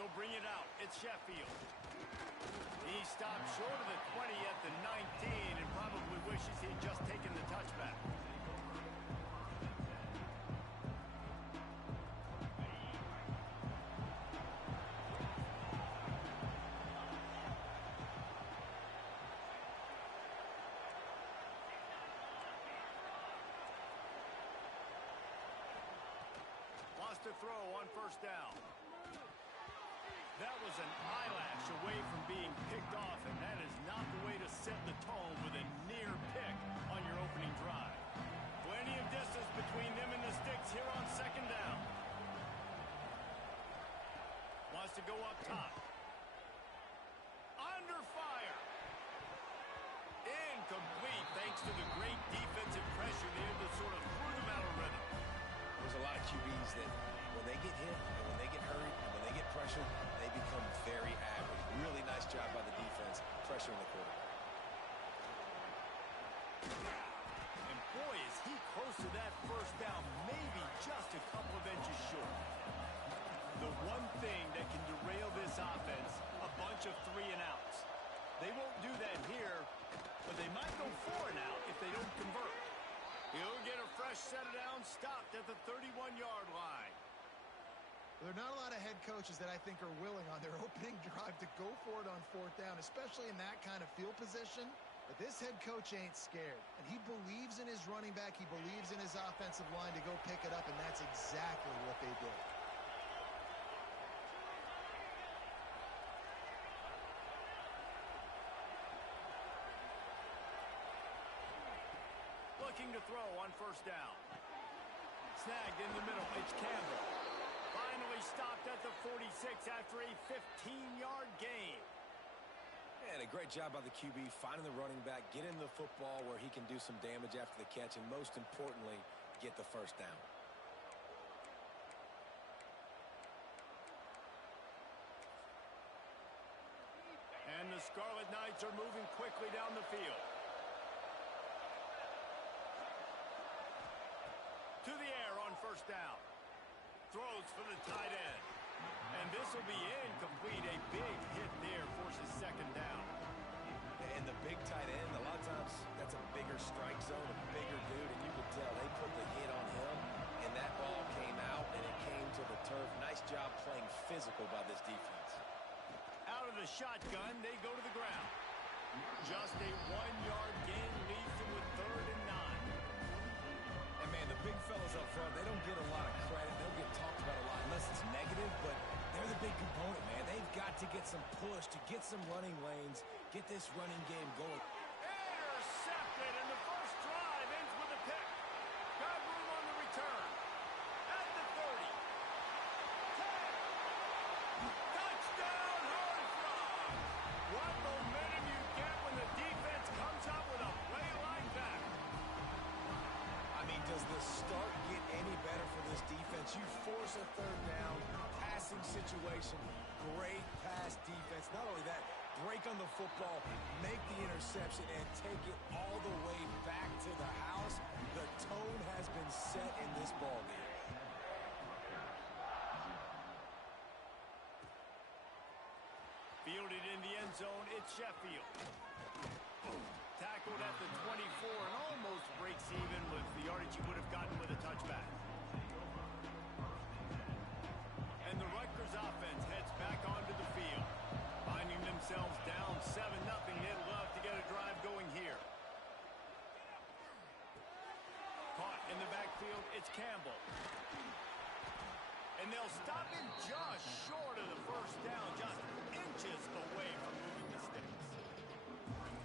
He'll bring it out. It's Sheffield. He stopped short of the 20 at the 19 and probably wishes he'd just taken the touchback. Wants to throw on first down. That was an eyelash away from being picked off, and that is not the way to set the tone with a near pick on your opening drive. Plenty of distance between them and the sticks here on second down. Wants to go up top. Under fire. Incomplete thanks to the great defensive pressure there that sort of threw them out of rhythm. There's a lot of QBs that when they get hit and when they get hurried and when they get pressured, they become very average. Really nice job by the defense pressuring the quarterback. And boy, is he close to that first down, maybe just a couple of inches short. The one thing that can derail this offense, a bunch of 3-and-outs. They won't do that here, but they might go 4-and-out if they don't convert. He'll get a fresh set of downs, stopped at the 31-yard line. There are not a lot of head coaches that I think are willing on their opening drive to go for it on fourth down, especially in that kind of field position. But this head coach ain't scared, and he believes in his running back. He believes in his offensive line to go pick it up, and that's exactly what they did. Looking to throw on first down. Snagged in the middle. It's Campbell. Finally stopped at the 46 after a 15-yard gain. And a great job by the QB finding the running back, getting the football where he can do some damage after the catch, and most importantly, get the first down. And the Scarlet Knights are moving quickly down the field. To the air on first down. Throws for the tight end. And this will be incomplete. A big hit there forces second down. And the big tight end, a lot of times that's a bigger strike zone, a bigger dude, and you could tell they put the hit on him, and that ball came out, and it came to the turf. Nice job playing physical by this defense. Out of the shotgun, they go to the ground. Just a 1-yard gain leaves them with 3rd and 9. And, man, the big fellas up front, they don't get a lot of credit. They don't get talked about a lot unless it's negative, but they're the big component, man. They've got to get some push to get some running lanes, get this running game going. Intercepted, and the first drive ends with a pick. Got room on the return. At the 30. 10. Touchdown, Horned Frogs. What momentum you get when the defense comes out with a play like that. I mean, does the start get any better for this defense? You force a 3rd down, passing situation, great pass defense. Not only that, break on the football, make the interception, and take it all the way back to the house. The tone has been set in this ballgame. Fielded in the end zone, it's Sheffield. Tackled at the 24 and almost breaks even with the yardage he would have gotten with a touchback. And the Rutgers offense heads back onto the field. Finding themselves down 7-0, they'd love to get a drive going here. Caught in the backfield, it's Campbell. And they'll stop him just short of the first down, just inches away from moving the sticks.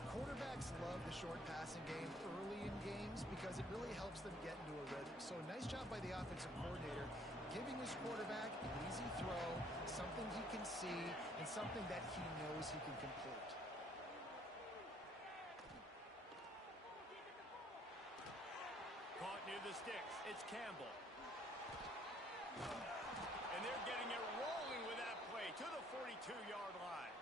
Quarterbacks love the short passing game early in games because it really helps them get into a rhythm. So nice job by the offensive coordinator giving his quarterback an easy throw, something he can see, and something that he knows he can complete. Caught near the sticks. It's Campbell. And they're getting it rolling with that play to the 42-yard line.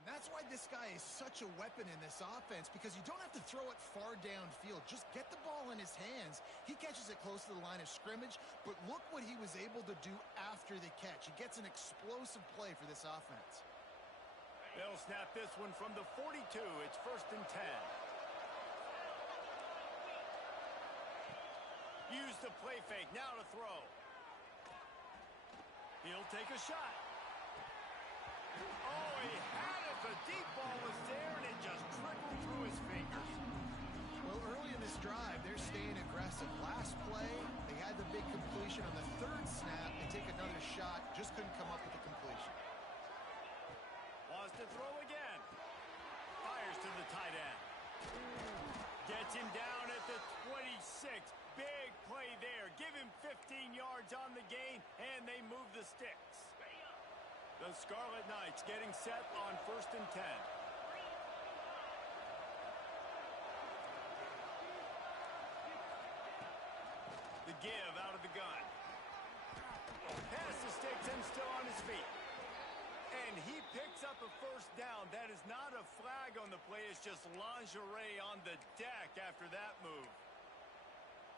And that's what why this guy is such a weapon in this offense, because you don't have to throw it far downfield. Just get the ball in his hands. He catches it close to the line of scrimmage, but look what he was able to do after the catch. He gets an explosive play for this offense. They'll snap this one from the 42. It's 1st and 10. Use the play fake. Now to throw. He'll take a shot. Oh, he had it. The deep ball was there, and it just trickled through his fingers. Well, early in this drive, they're staying aggressive. Last play, they had the big completion. On the 3rd snap, they take another shot. Just couldn't come up with the completion. Wants to throw again. Fires to the tight end. Gets him down at the 26. Big play there. Give him 15 yards on the gain, and they move the sticks. The Scarlet Knights getting set on 1st and 10. The give out of the gun. Past the sticks and still on his feet. And he picks up a 1st down. That is not a flag on the play. It's just lingerie on the deck after that move.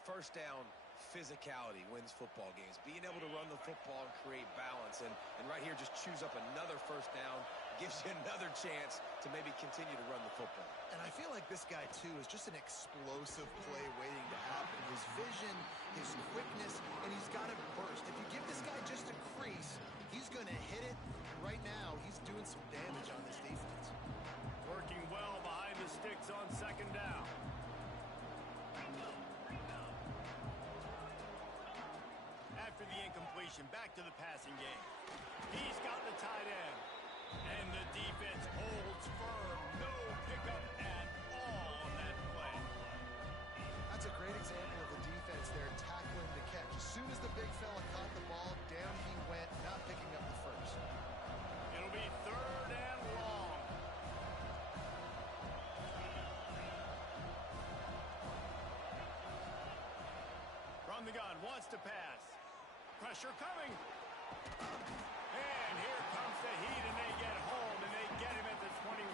1st down, physicality wins football games. Being able to run the football and create balance. And right here, just choose up another 1st down. Gives you another chance to maybe continue to run the football. And I feel like this guy, too, is just an explosive play waiting to happen. His vision, his quickness, and he's got a burst. If you give this guy just a crease, he's going to hit it. Right now, he's doing some damage on this defense. Working well behind the sticks on 2nd down. After the incompletion, back to the passing game. He's got the tight end. And the defense holds firm. No pickup at all on that play. That's a great example of the defense there tackling the catch. As soon as the big fella caught the ball, down he went, not picking up the 1st. It'll be 3rd and long. From the gun, wants to pass. Pressure coming. And here comes the heat, and they get home, and they get him at the 21.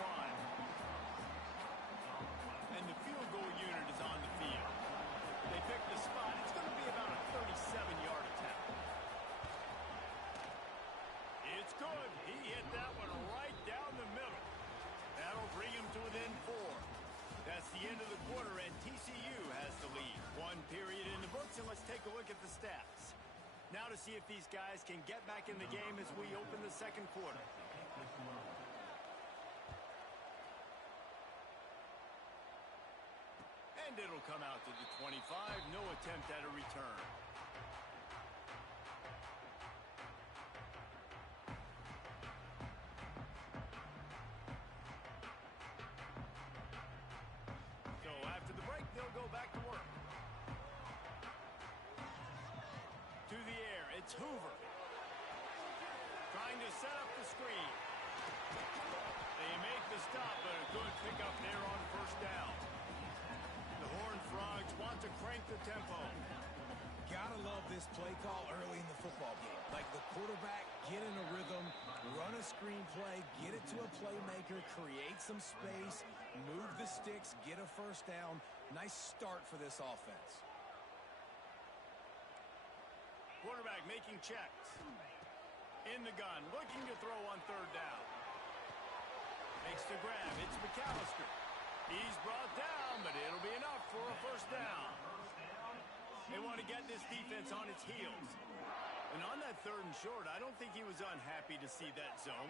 And the field goal unit is on the field. They pick the spot. It's going to be about a 37-yard attempt. It's good. He hit that one right down the middle. That'll bring him to within 4. That's the end of the quarter, and TCU has the lead. 1 period in the books, and let's take a look at the stats. Now to see if these guys can get back in the game as we open the 2nd quarter. And it'll come out to the 25. No attempt at a return. So after the break, they'll go back to work. To the air, it's Hoover. Trying to set up the screen. They make the stop, but a good pickup there on 1st down. The Horned Frogs want to crank the tempo. Gotta love this play call early in the football game. Like the quarterback, get in a rhythm, run a screen play, get it to a playmaker, create some space, move the sticks, get a 1st down. Nice start for this offense. Quarterback making checks. In the gun, looking to throw on 3rd down. Makes the grab. It's McAllister. He's brought down, but it'll be enough for a 1st down. They want to get this defense on its heels. And on that 3rd and short, I don't think he was unhappy to see that zone.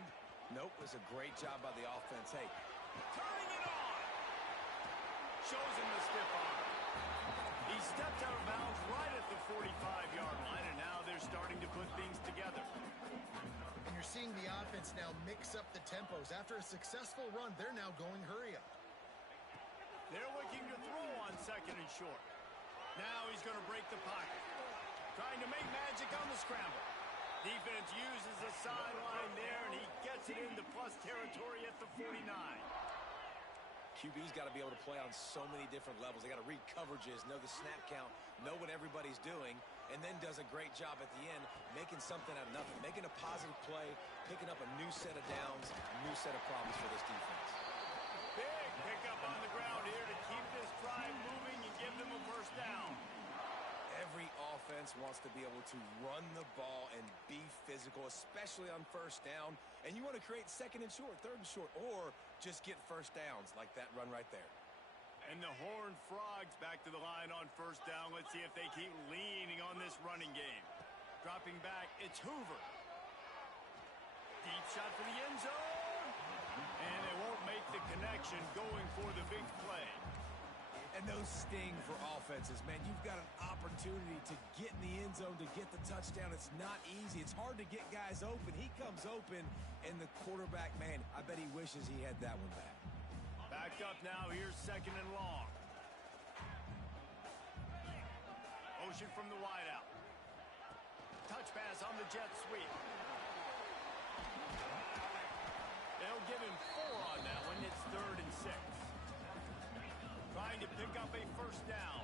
Nope, it was a great job by the offense. Hey, turning it on. Shows him the stiff arm. He stepped out of bounds right at the 45-yard line, and now they're starting to put things together. And you're seeing the offense now mix up the tempos. After a successful run, they're now going hurry up. They're looking to throw on 2nd and short. Now he's going to break the pocket. Trying to make magic on the scramble. Defense uses the sideline there, and he gets it into plus territory at the 49. QB's got to be able to play on so many different levels. They got to read coverages, know the snap count, know what everybody's doing, and then does a great job at the end making something out of nothing, making a positive play, picking up a new set of downs, new set of problems for this defense. Big pickup on the ground here to keep this drive moving and give them a first down. Every offense wants to be able to run the ball and be physical, especially on first down. And you want to create second and short, third and short, or just get first downs like that run right there. And the Horned Frogs back to the line on first down. Let's see if they keep leaning on this running game. Dropping back, it's Hoover. Deep shot for the end zone. And they won't make the connection going for the big play. And those sting for offenses, man. You've got an opportunity to get in the end zone, to get the touchdown. It's not easy. It's hard to get guys open. He comes open, and the quarterback, man, I bet he wishes he had that one back. Back up now. Here's second and long. Motion from the wideout. Touch pass on the jet sweep. They'll give him 4 on that one. It's 3rd and 6. Trying to pick up a first down.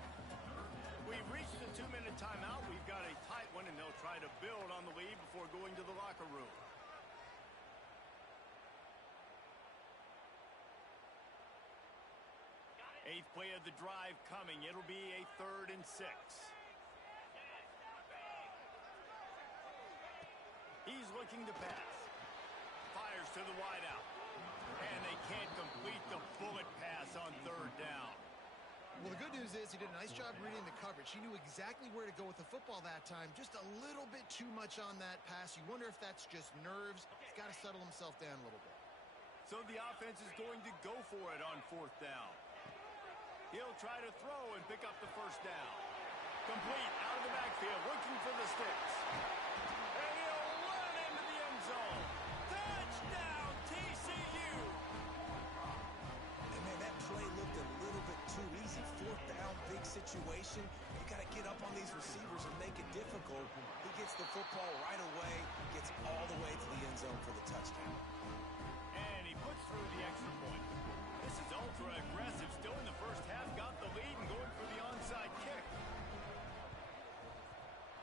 We've reached the 2-minute timeout. We've got a tight one, and they'll try to build on the lead before going to the locker room. Eighth play of the drive coming. It'll be a 3rd and 6. He's looking to pass. Fires to the wideout. And they can't complete the bullet pass on 3rd down. Well, the good news is he did a nice job reading the coverage. He knew exactly where to go with the football that time. Just a little bit too much on that pass. You wonder if that's just nerves. He's got to settle himself down a little bit. So the offense is going to go for it on 4th down. He'll try to throw and pick up the first down. Complete out of the backfield, looking for the sticks. And he'll run into the end zone. Touchdown, TCU! And man, that play looked a little bit too easy. 4th down, big situation. You got to get up on these receivers and make it difficult. He gets the football right away, gets all the way to the end zone for the touchdown. And he puts through the extra point. This is ultra aggressive. Still in the first half, got the lead and going for the onside kick.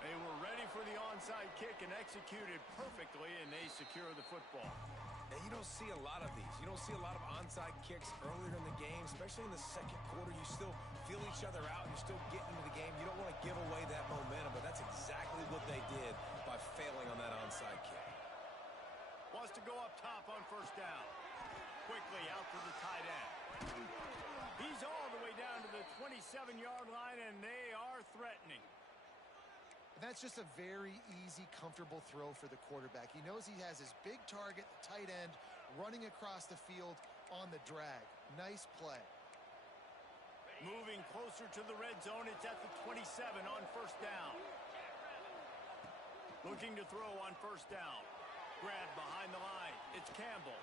They were ready for the onside kick and executed perfectly, and they secure the football. And you don't see a lot of these. You don't see a lot of onside kicks earlier in the game, especially in the second quarter. You still feel each other out. You're still getting into the game. You don't want to give away that momentum, but that's exactly what they did by failing on that onside kick. Wants to go up top on first down. Quickly out to the tight end. He's all the way down to the 27-yard line, and they are threatening. That's just a very easy, comfortable throw for the quarterback. He knows he has his big target, the tight end, running across the field on the drag. Nice play. Moving closer to the red zone. It's at the 27 on first down. Looking to throw on first down. Grab behind the line. It's Campbell.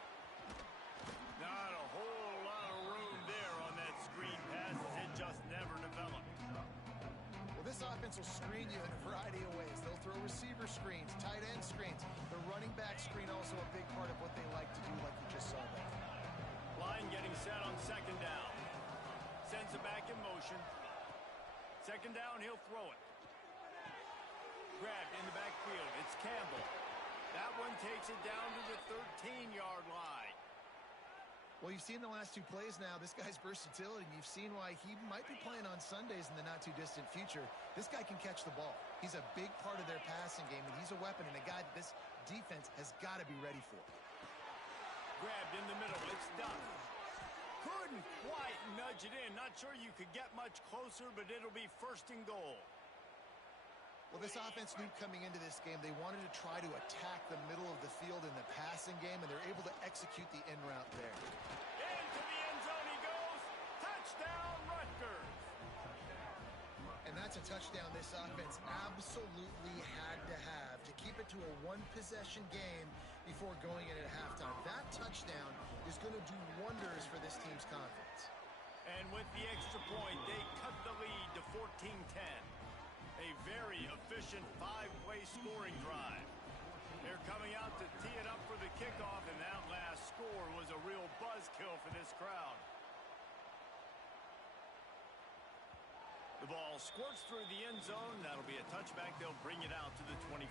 Not a whole lot of room there on that screen pass. It just never developed. Well, this offense will screen you in a variety of ways. They'll throw receiver screens, tight end screens. The running back screen also a big part of what they like to do, like you just saw there. Line getting set on second down. Sends it back in motion. Second down, he'll throw it. Grabbed in the backfield. It's Campbell. That one takes it down to the 13-yard line. Well, you've seen the last 2 plays now. This guy's versatility, and you've seen why he might be playing on Sundays in the not-too-distant future. This guy can catch the ball. He's a big part of their passing game, and he's a weapon and a guy that this defense has got to be ready for. Grabbed in the middle. It's done. Couldn't quite nudge it in. Not sure you could get much closer, but it'll be 1st and goal. Well, this offense knew coming into this game they wanted to try to attack the middle of the field in the passing game, and they're able to execute the in route there. Into the end zone he goes. Touchdown, Rutgers. And that's a touchdown this offense absolutely had to have to keep it to a 1-possession game before going in at halftime. That touchdown is going to do wonders for this team's confidence. And with the extra point, they cut the lead to 14-10. A very efficient 5-play scoring drive. They're coming out to tee it up for the kickoff, and that last score was a real buzzkill for this crowd. The ball squirts through the end zone. That'll be a touchback. They'll bring it out to the 25.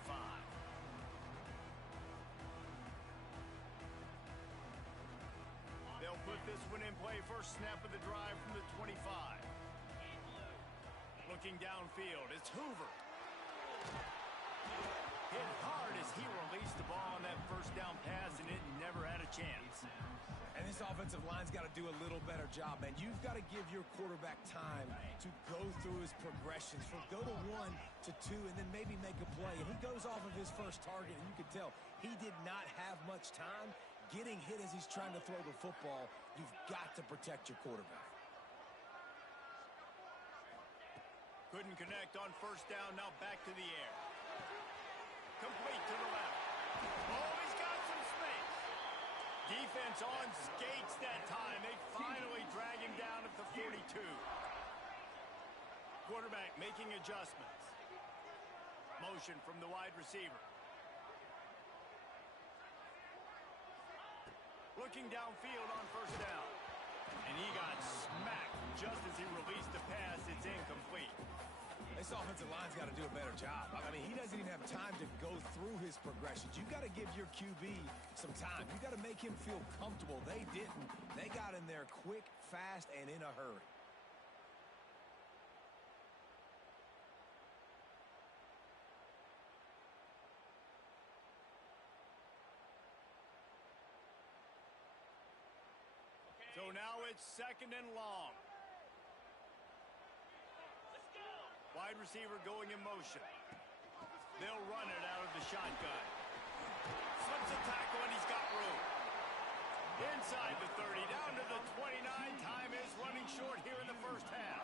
this one in play. First snap of the drive from the 25. Looking downfield, it's Hoover. Hit hard as he released the ball on that first down pass, and it never had a chance. And this offensive line's got to do a little better job, man. You've got to give your quarterback time to go through his progressions from go to 1 to 2 and then maybe make a play. And he goes off of his first target, and you can tell he did not have much time getting hit as he's trying to throw the football. You've got to protect your quarterback. Couldn't connect on first down. Now back to the air. Complete to the left. Oh, he's got some space. Defense on skates that time. They finally drag him down at the 42. Quarterback making adjustments. Motion from the wide receiver. Looking downfield on first down. And he got smacked just as he released the pass. It's incomplete. This offensive line's got to do a better job. I mean, he doesn't even have time to go through his progressions. You've got to give your QB some time. You've got to make him feel comfortable. They didn't. They got in there quick, fast, and in a hurry. So now it's second and long. Wide receiver going in motion. They'll run it out of the shotgun. Slips a tackle and he's got room. Inside the 30, down to the 29. Time is running short here in the first half.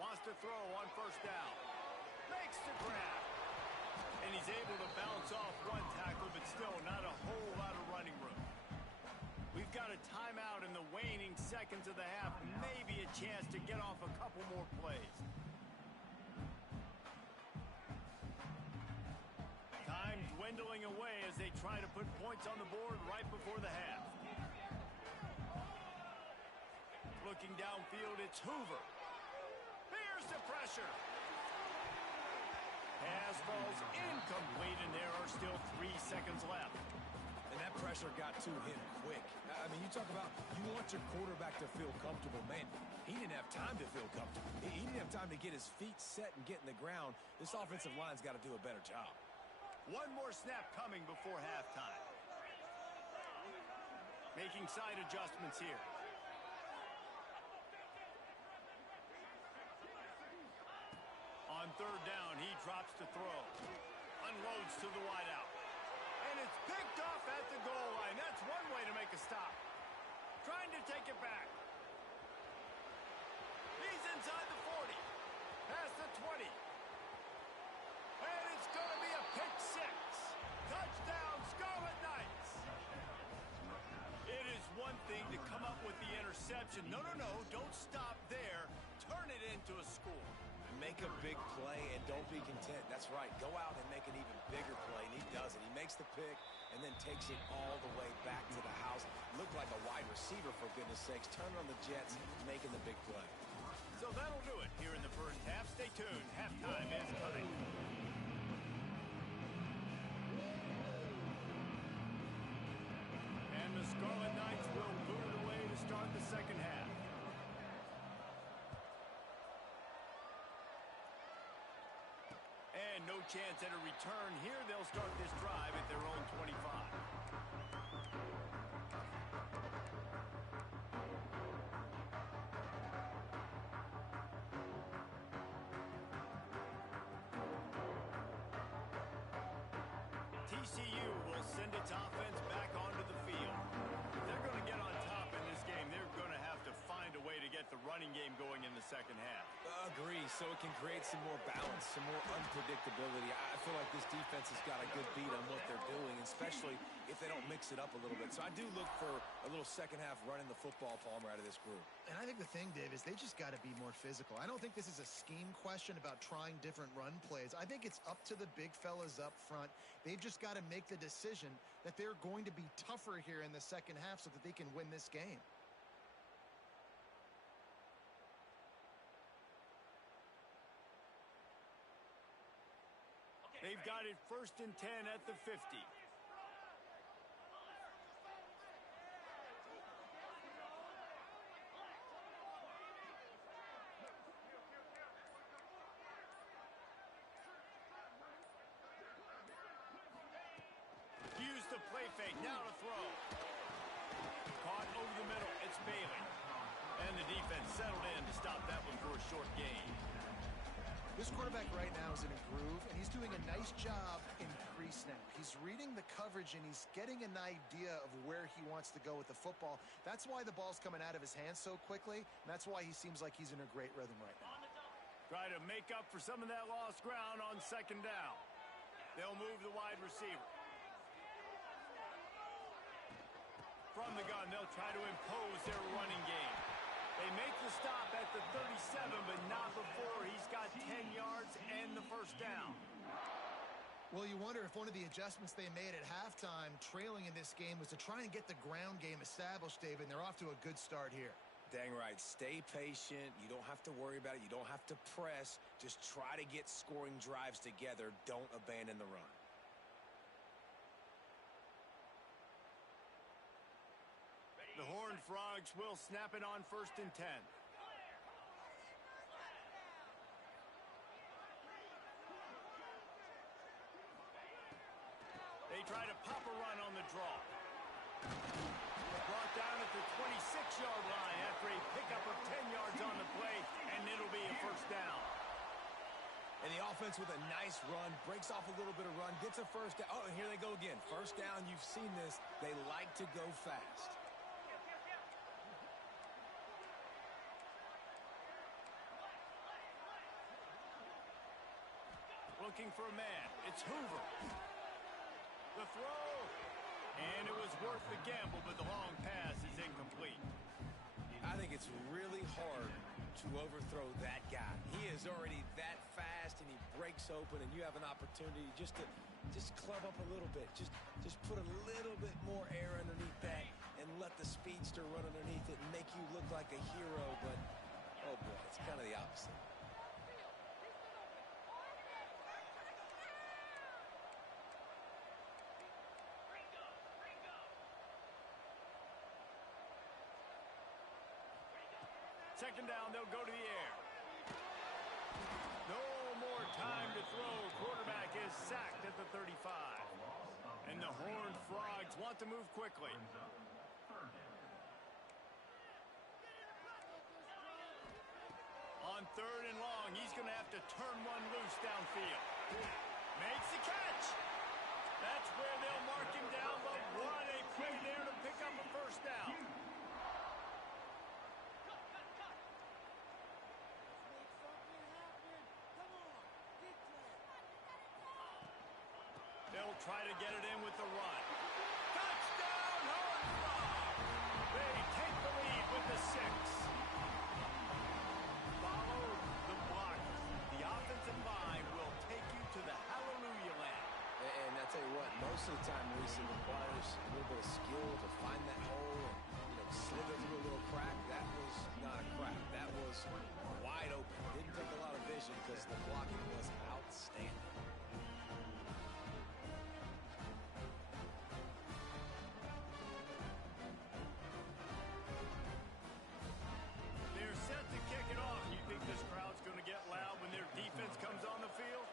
Wants to throw on first down. Makes the grab. And he's able to bounce off one tackle, but still not a whole lot of running room. We've got a timeout in the waning seconds of the half. Maybe a chance to get off a couple more plays. Time dwindling away as they try to put points on the board right before the half. Looking downfield, it's Hoover. Here's the pressure. Pass falls incomplete, and there are still 3 seconds left. And that pressure got to him quick. I mean, you talk about you want your quarterback to feel comfortable. Man, he didn't have time to feel comfortable. He didn't have time to get his feet set and get in the ground. This offensive line's got to do a better job. One more snap coming before halftime. Making side adjustments here. On third down, he drops to throw. Unloads to the wideout. And it's picked off at the goal line. That's one way to make a stop. Trying to take it back. He's inside the 40. Past the 20. And it's going to be a pick six. Touchdown, Scarlet Knights. It is one thing to come up with the interception. No, don't stop there. Turn it into a score. Make a big play and don't be content. That's right. Go out and make an even bigger play, and he does it. He makes the pick and then takes it all the way back to the house. Looked like a wide receiver, for goodness sakes. Turn on the Jets, making the big play. So that'll do it here in the first half. Stay tuned. Halftime is coming. And the Scarlet Knights will boot it away to start the second half. And no chance at a return here. They'll start this drive at their own 25. TCU will send its offense back onto the field. If they're going to get on top in this game, they're going to have to find a way to get the running game going in the second half. Agree, so it can create some more balance, some more unpredictability. I feel like this defense has got a good beat on what they're doing, especially if they don't mix it up a little bit. So I do look for a little second half running the football, Palmer, out of this group. And I think the thing, Dave, is they just got to be more physical. I don't think this is a scheme question about trying different run plays. I think it's up to the big fellas up front. They've just got to make the decision that they're going to be tougher here in the second half so that they can win this game. They've got it 1st and 10 at the 50. Use the play fake. Now to throw. Caught over the middle. It's Bailey. And the defense settled in to stop that one for a short gain. This quarterback right now is in a groove, and he's doing a nice job in pre-snap. He's reading the coverage, and he's getting an idea of where he wants to go with the football. That's why the ball's coming out of his hands so quickly, and that's why he seems like he's in a great rhythm right now. Try to make up for some of that lost ground on 2nd down. They'll move the wide receiver. From the gun, they'll try to impose their running game. They make the stop at the 37, but not before he's got 10 yards and the 1st down. Well, you wonder if one of the adjustments they made at halftime, trailing in this game, was to try and get the ground game established, David, and they're off to a good start here. Dang right. Stay patient. You don't have to worry about it. You don't have to press. Just try to get scoring drives together. Don't abandon the run. The Horned Frogs will snap it on 1st and 10. They try to pop a run on the draw. Brought down at the 26-yard line after a pickup of 10 yards on the play, and it'll be a 1st down. And the offense with a nice run, breaks off a little bit of run, gets a 1st down. Oh, and here they go again. 1st down, you've seen this. They like to go fast. Looking for a man. It's Hoover. The throw. And it was worth the gamble, but the long pass is incomplete. I think it's really hard to overthrow that guy. He is already that fast, and he breaks open, and you have an opportunity just to club up a little bit. Just put a little bit more air underneath that and let the speedster run underneath it and make you look like a hero, but, oh boy, it's kind of the opposite. Second down, they'll go to the air. No more time to throw. Quarterback is sacked at the 35. And the Horned Frogs want to move quickly. On 3rd and long, he's going to have to turn one loose downfield. Makes the catch. That's where they'll mark him down, but what a play there to pick up a 1st down. They'll try to get it in with the run. Touchdown, Horned Frogs! They take the lead with the 6. Follow the block. The offensive line will take you to the hallelujah land. And I tell you what, most of the time, Reese, it requires a little bit of skill to find that hole and, slither through a little crack. That was not a crack. That was wide open. Didn't take a lot of vision because the blocking was outstanding. They're set to kick it off. You think this crowd's going to get loud when their defense comes on the field?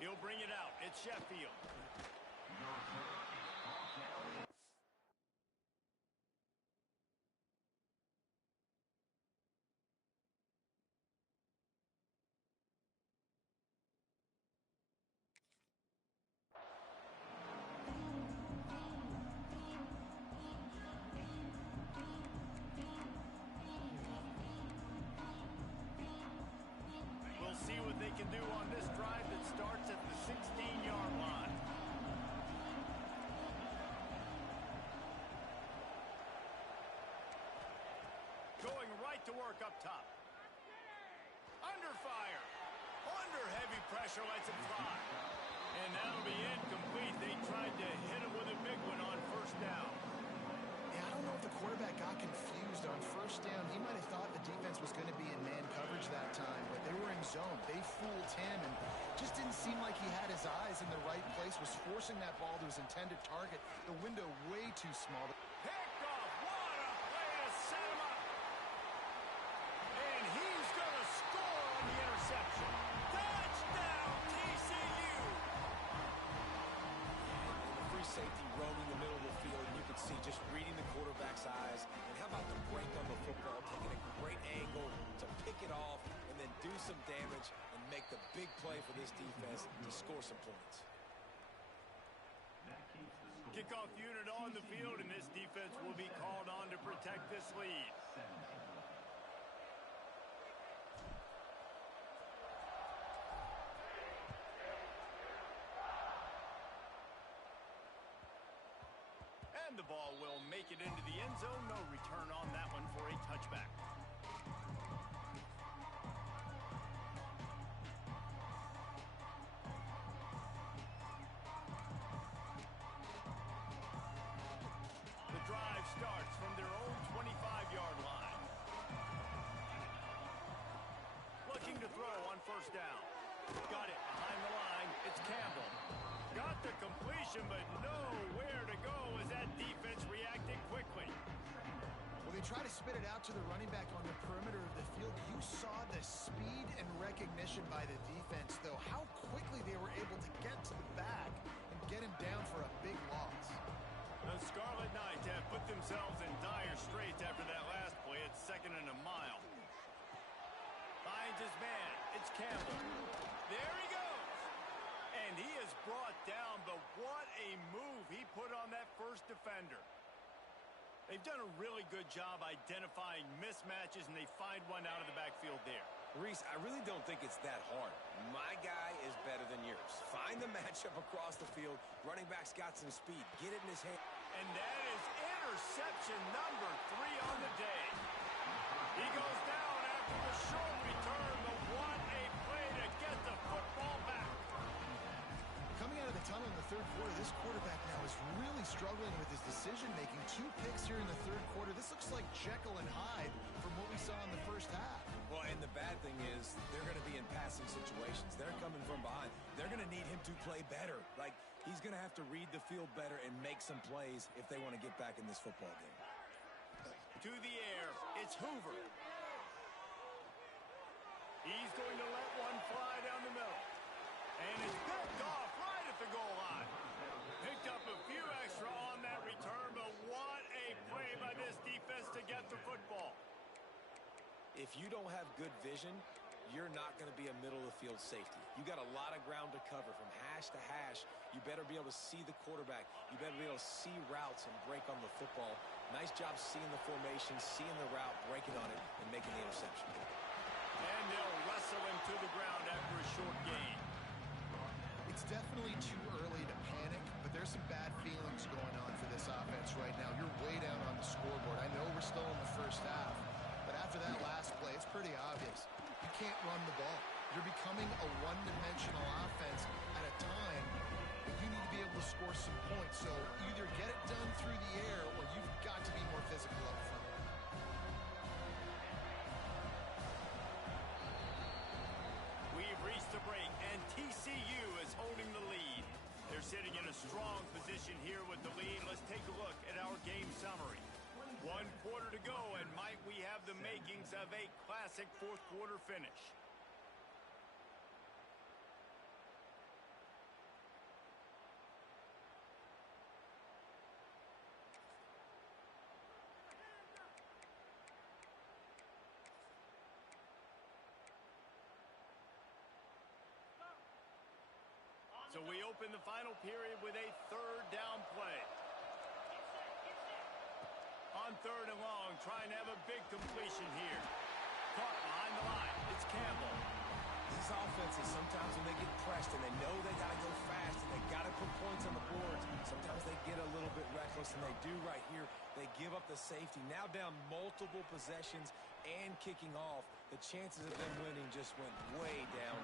He'll bring it out. It's Sheffield. We'll see what they can do on this drive that starts at the 16-yard line. Going right to work up top. Under fire. Under heavy pressure, lets it fly. And that'll be incomplete. They tried to hit him with a big one on 1st down. Yeah, I don't know first down, he might have thought the defense was going to be in man coverage that time, but they were in zone. They fooled him and just didn't seem like he had his eyes in the right place, was forcing that ball to his intended target. The window way too small. Picked off. What a play to set him up. And he's going to score on the interception. Touchdown, TCU. And the free safety roaming the middle of the field, and you can see just reading the quarterback's eyes. And how about the break on the football, taking a great angle to pick it off and then do some damage and make the big play for this defense to score some points. Kickoff unit on the field, and this defense will be called on to protect this lead. And the ball will make it into the end zone. No return on that one for a touchback. The drive starts from their own 25-yard line. Looking to throw on first down. Got it behind the line. It's Campbell. Got the completion, but nowhere to go as that defense reacted quickly. Well, they try to spit it out to the running back on the perimeter of the field. You saw the speed and recognition by the defense, though. How quickly they were able to get to the back and get him down for a big loss. The Scarlet Knights have put themselves in dire straits after that last play. It's 2nd and a mile. Finds his man. It's Campbell. There he goes. And he is brought down, but what a move he put on that first defender. They've done a really good job identifying mismatches, and they find one out of the backfield there. Reese, I really don't think it's that hard. My guy is better than yours. Find the matchup across the field. Running back's got some speed. Get it in his hand. And that is interception number 3 on the day. He goes down after the short return, but what a play to get the football back. Coming out of the tunnel in the third quarter, this quarterback now is really struggling with his decision-making. 2 picks here in the third quarter. This looks like Jekyll and Hyde from what we saw in the first half. Well, and the bad thing is they're going to be in passing situations. They're coming from behind. They're going to need him to play better. Like, he's going to have to read the field better and make some plays if they want to get back in this football game. To the air, it's Hoover. He's going to let one fly down the middle. And it's picked off right at the goal line. Picked up a few extra on that return, but what a play by this defense to get the football. If you don't have good vision, you're not going to be a middle-of-the-field safety. You got a lot of ground to cover from hash to hash. You better be able to see the quarterback. You better be able to see routes and break on the football. Nice job seeing the formation, seeing the route, breaking on it, and making the interception. And they'll wrestle him to the ground after a short gain. It's definitely too early to panic, but there's some bad feelings going on for this offense right now. You're way down on the scoreboard. I know we're still in the first half, but after that last play, it's pretty obvious. You can't run the ball. You're becoming a one-dimensional offense at a time that you need to be able to score some points. So either get it done through the air or you've got to be more physical up front. We've reached the break, and TCU is holding the lead. They're sitting in a strong position here with the lead. Let's take a look at our game summary. 1 quarter to go, and might we have the makings of a classic fourth quarter finish. So we open the final period with a 3rd down play. On 3rd and long, trying to have a big completion here. Caught behind the line. It's Campbell. These offenses, sometimes when they get pressed and they know they got to go fast and they got to put points on the boards, sometimes they get a little bit reckless, and they do right here. They give up the safety. Now down multiple possessions and kicking off. The chances of them winning just went way down.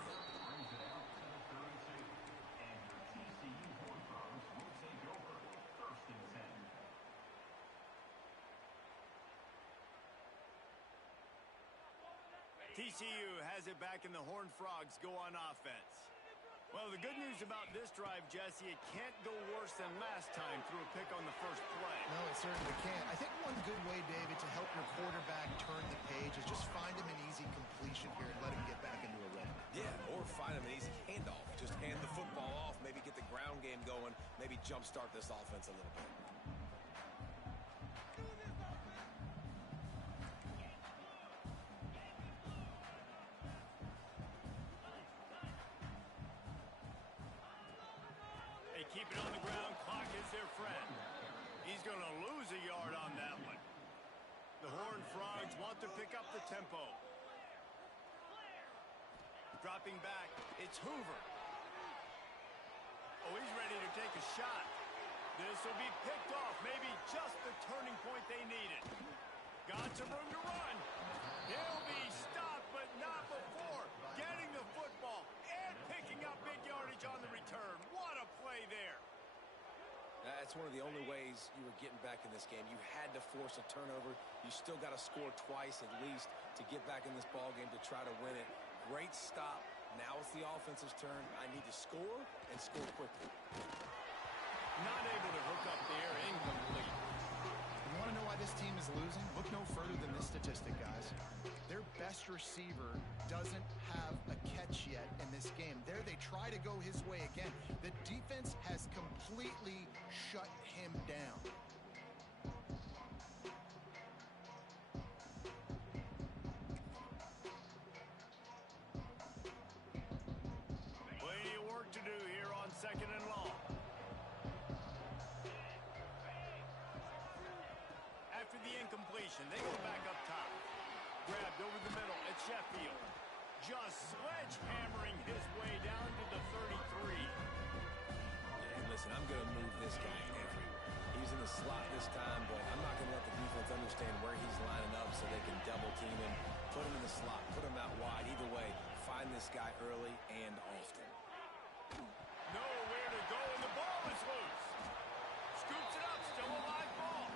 TCU has it back, and the Horned Frogs go on offense. Well, the good news about this drive, Jesse, it can't go worse than last time through a pick on the first play. No, it certainly can't. I think one good way, David, to help your quarterback turn the page is just find him an easy completion here and let him get back into a rhythm. Yeah, or find him an easy handoff. Just hand the football off, maybe get the ground game going, maybe jumpstart this offense a little bit. They keep it on the ground. Clock is their friend. He's going to lose a yard on that one. The Horned Frogs want to pick up the tempo. Dropping back, it's Hoover. Oh, he's ready to take a shot. This will be picked off. Maybe just the turning point they needed. Got some room to run. He'll be stopped, but not before getting the football and picking up big yardage on the return. What a play there. That's one of the only ways you were getting back in this game. You had to force a turnover. You still got to score twice at least to get back in this ball game to try to win it. Great stop. Now it's the offensive's turn. I need to score and score quickly. Not able to hook up there. Incomplete. You want to know why this team is losing? Look no further than this statistic, guys. Their best receiver doesn't have a catch yet in this game. There they try to go his way again. The defense has completely shut him down. Plenty of work to do here on 2nd and long. After the incompletion, they go back up top. Grabbed over the middle at Sheffield. Just sledgehammering his way down to the 33. And listen, I'm going to move this guy everywhere. He's in the slot this time, but I'm not going to let the defense understand where he's lining up so they can double team him, put him in the slot, put him out wide. Either way, find this guy early and often. Nowhere to go, and the ball is loose. Scoops it up, still a live ball.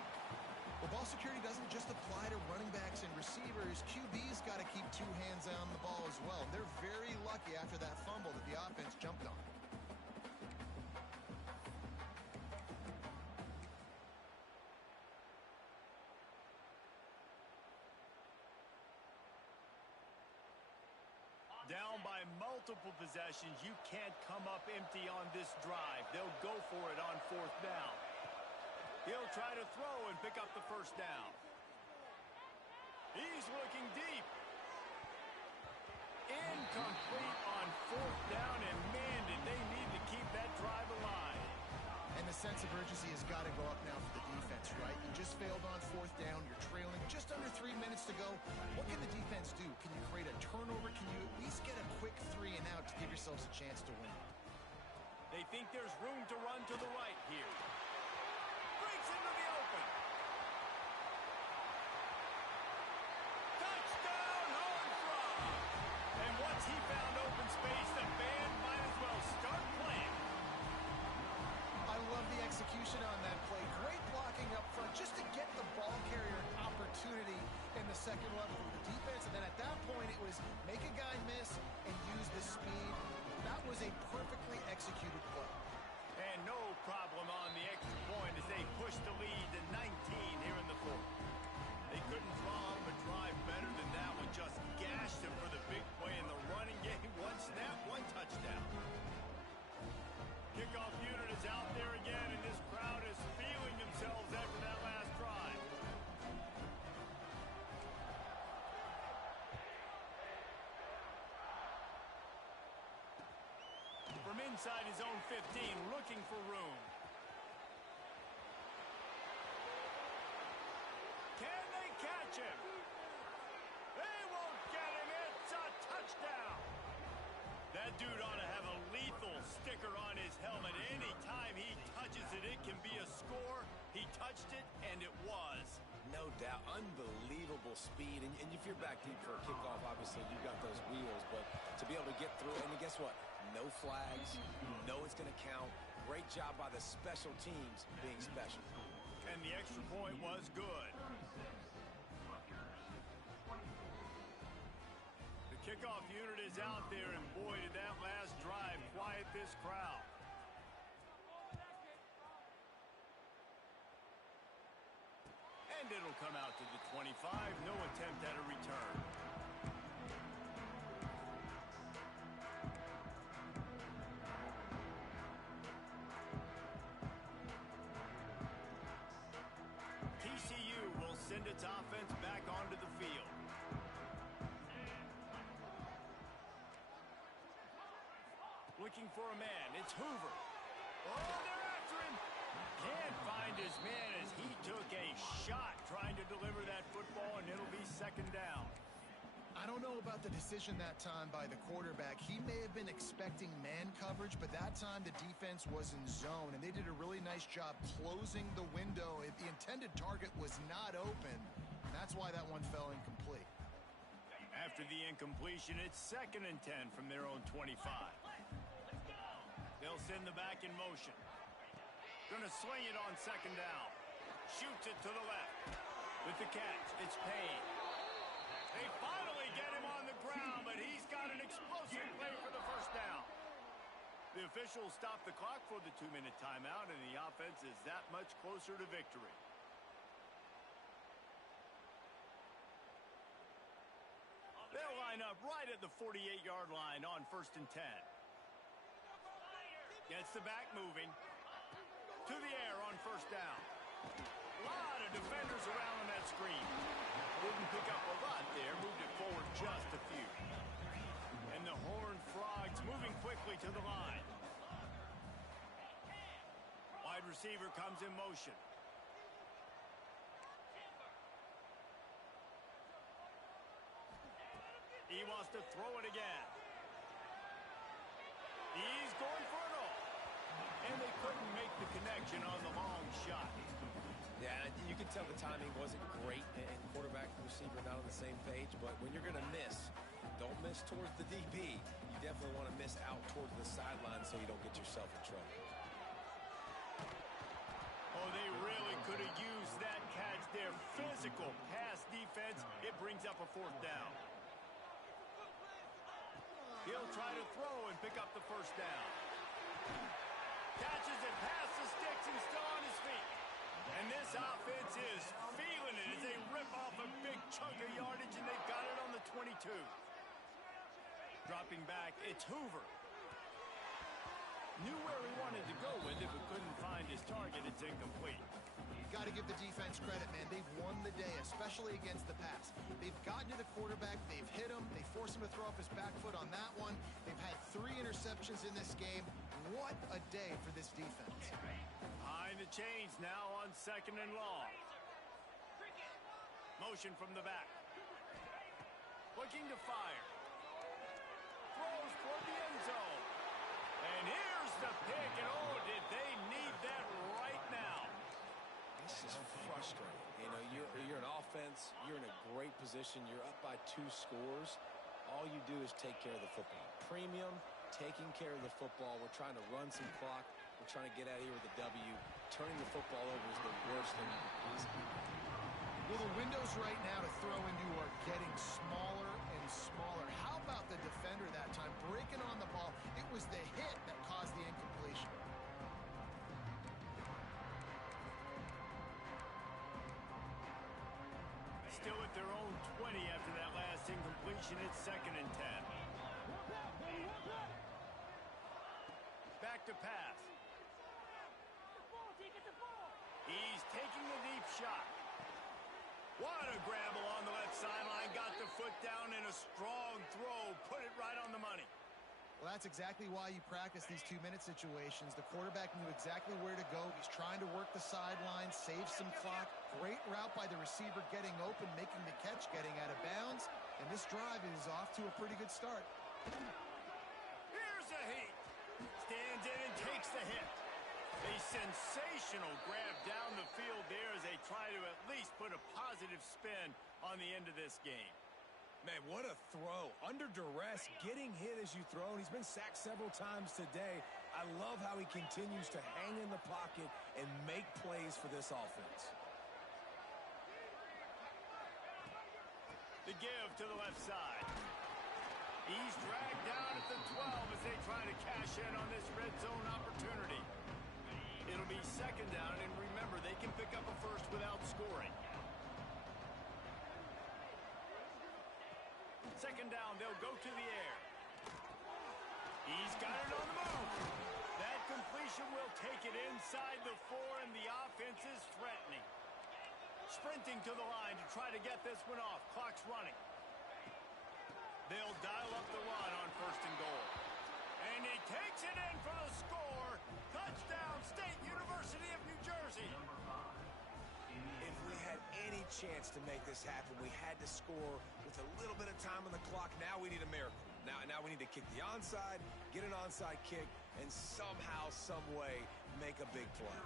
Well, ball security doesn't just apply to running backs and receivers. QB's got to keep two hands on the ball as well. They're very lucky after that fumble that the offense jumped on. Down by multiple possessions, you can't come up empty on this drive. They'll go for it on 4th down. He'll try to throw and pick up the first down. He's looking deep. Incomplete on 4th down, and man, did they need to keep that drive alive. And the sense of urgency has got to go up now for the defense, right? You just failed on 4th down. You're trailing just under 3 minutes to go. What can the defense do? Can you create a turnover? Can you at least get a quick 3 and out to give yourselves a chance to win? They think there's room to run to the right here. Breaks into the open. Touchdown, Horned Frogs! And once he found open space, the band might as well start playing. I love the execution on that play. Great blocking up front just to get the ball carrier an opportunity in the second level of the defense. And then at that point, it was make a guy miss and use the speed. That was a perfectly executed play. And no problem on the extra point as they push the lead to 19 here in the 4th. They couldn't draw up a drive better than that one. Just gashed him for the big play in the running game. One snap, one touchdown. Kickoff unit is out there again, and this crowd is feeling themselves after that last drive. From inside his own 15, looking for room. Can they catch him? They won't get him. It's a touchdown. That dude ought to have a lethal sticker on his helmet. Anytime he touches it, it can be a score. He touched it, and it was. No doubt. Unbelievable speed. And if you're back deep for a kickoff, obviously you've got those wheels. But to be able to get through, and guess what? No flags. You know it's going to count. Great job by the special teams being special. And the extra point was good. kickoff unit is out there, and boy, did that last drive quiet this crowd. And it'll come out to the 25. No attempt at a return. TCU will send its offense back onto the field. Looking for a man. It's Hoover. Oh, they're after him. Can't find his man as he took a shot trying to deliver that football, and it'll be second down. I don't know about the decision that time by the quarterback. He may have been expecting man coverage, but that time the defense was in zone, and they did a really nice job closing the window. The intended target was not open, and that's why that one fell incomplete. After the incompletion, it's 2nd and 10 from their own 25. They'll send the back in motion. Gonna swing it on 2nd down. Shoots it to the left. With the catch, it's Payne. They finally get him on the ground, but he's got an explosive play for the first down. The officials stop the clock for the 2-minute timeout, and the offense is that much closer to victory. They'll line up right at the 48-yard line on 1st and 10. Gets the back moving. To the air on 1st down. A lot of defenders around on that screen. Didn't pick up a lot there. Moved it forward just a few. And the Horned Frogs moving quickly to the line. Wide receiver comes in motion. He wants to throw it again. He's going for it all. And they couldn't make the connection on the long shot. Yeah, you can tell the timing wasn't great, and quarterback and receiver not on the same page, but when you're going to miss, don't miss towards the DB. You definitely want to miss out towards the sideline so you don't get yourself in trouble. Oh, they really could have used that catch there. Physical pass defense. It brings up a 4th down. He'll try to throw and pick up the 1st down. Catches it past the sticks and still on his feet. And this offense is feeling it as they rip off a big chunk of yardage, and they've got it on the 22. Dropping back, it's Hoover. Knew where he wanted to go with it, but couldn't find his target. It's incomplete. Got to give the defense credit, man. They've won the day, especially against the pass. They've gotten to the quarterback. They've hit him. They forced him to throw off his back foot on that one. They've had 3 interceptions in this game. What a day for this defense. Behind the chains now on 2nd and long. Motion from the back. Looking to fire. Throws toward the end zone. And here's the pick, and oh, did they need that right now. This is frustrating. You know, you're an offense. You're in a great position. You're up by 2 scores. All you do is take care of the football. Premium, taking care of the football. We're trying to run some clock. We're trying to get out of here with a W. Turning the football over is the worst thing you can possibly do. Well, the windows right now to throw into are getting smaller and smaller. How about the defender that time breaking on the ball? It was the hit that caused the incompletion. Still at their own 20 after that last incompletion. It's 2nd and 10. Back to pass. He's taking the deep shot. What a grab along the left sideline. Got the foot down in a strong throw. Put it right on the money. Well, that's exactly why you practice these 2-minute situations. The quarterback knew exactly where to go. He's trying to work the sideline, save some clock. Great route by the receiver getting open, making the catch, getting out of bounds. And this drive is off to a pretty good start. Here's a heat. Stands in and takes the hit. A sensational grab down the field there as they try to at least put a positive spin on the end of this game. Man, what a throw. Under duress, getting hit as you throw, and he's been sacked several times today. I love how he continues to hang in the pocket and make plays for this offense. The give to the left side. He's dragged down at the 12 as they try to cash in on this red zone opportunity. It'll be second down, and remember, they can pick up a first without scoring. Second down, they'll go to the air. He's got it on the move. That completion will take it inside the 4, and the offense is threatening. Sprinting to the line to try to get this one off. Clock's running. They'll dial up the run on first and goal. And he takes it in for the score. Touchdown, State University of New Jersey. If we had any chance to make this happen, we had to score with a little bit of time on the clock. Now we need a miracle. Now we need to kick the onside, get an onside kick, and somehow, some way, make a big play.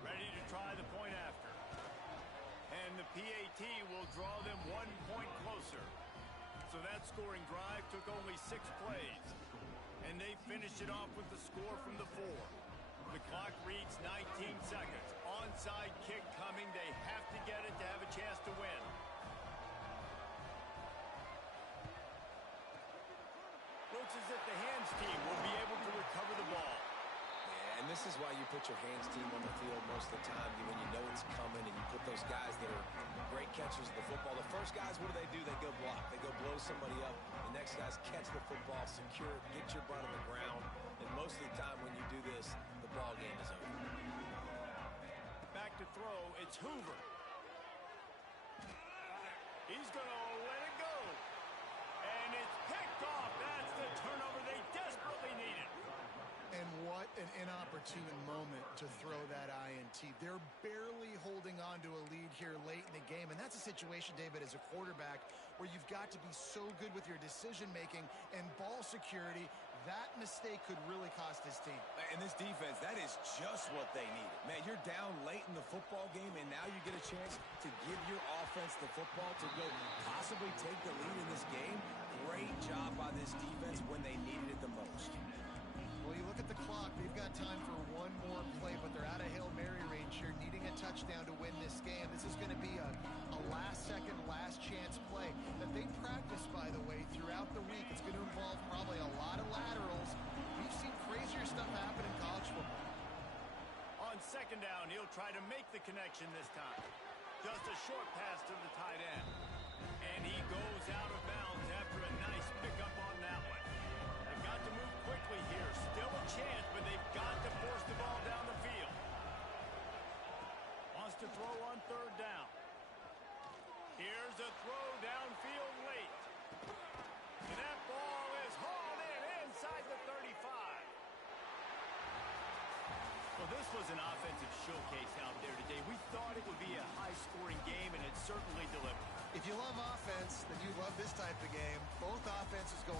Ready to try the point after. And the PAT will draw them 1 point closer. So that scoring drive took only 6 plays. And they finished it off with the score from the 4. The clock reads 19 seconds. Onside kick coming. They have to get it to have a chance to win. Looks as if the hands team will be able to recover the ball. Yeah, and this is why you put your hands team on the field most of the time when you know it's coming, and you put those guys that are great catchers of the football. The first guys, what do? They go block. They go blow somebody up. The next guys catch the football, secure it, get your butt on the ground. And most of the time when you do this, the ball game is over. Back to throw, it's Hoover. He's going to let it go. And it's picked off. That's the turnover they desperately needed. And what an inopportune moment to throw that INT. They're barely holding on to a lead here late in the game. And that's a situation, David, as a quarterback, where you've got to be so good with your decision-making and ball security. That mistake could really cost his team. And this defense, that is just what they needed. Man, you're down late in the football game, and now you get a chance to give your offense the football to go possibly take the lead in this game. Great job by this defense when they needed it the most. Well, you look at the clock. They've got time for one more play, but they're out of Hail Mary range here, needing a touchdown to win this game. This is going to be a last-second, last-chance play that they practice, by the way, throughout the week. It's going to involve probably a lot of laterals. We've seen crazier stuff happen in college football. On second down, he'll try to make the connection this time. Just a short pass to the tight end. And he goes out of bounds after a nice pickup on that one. They've got to move quickly here. Still a chance, but they've got to force the ball down the field. Wants to throw on third down. Here's a throw downfield late. And that ball is hauled in inside the 35. Well, this was an offensive showcase out there today. We thought it would be a high-scoring game, and it certainly delivered. If you love offense, then you love this type of game. Both offenses going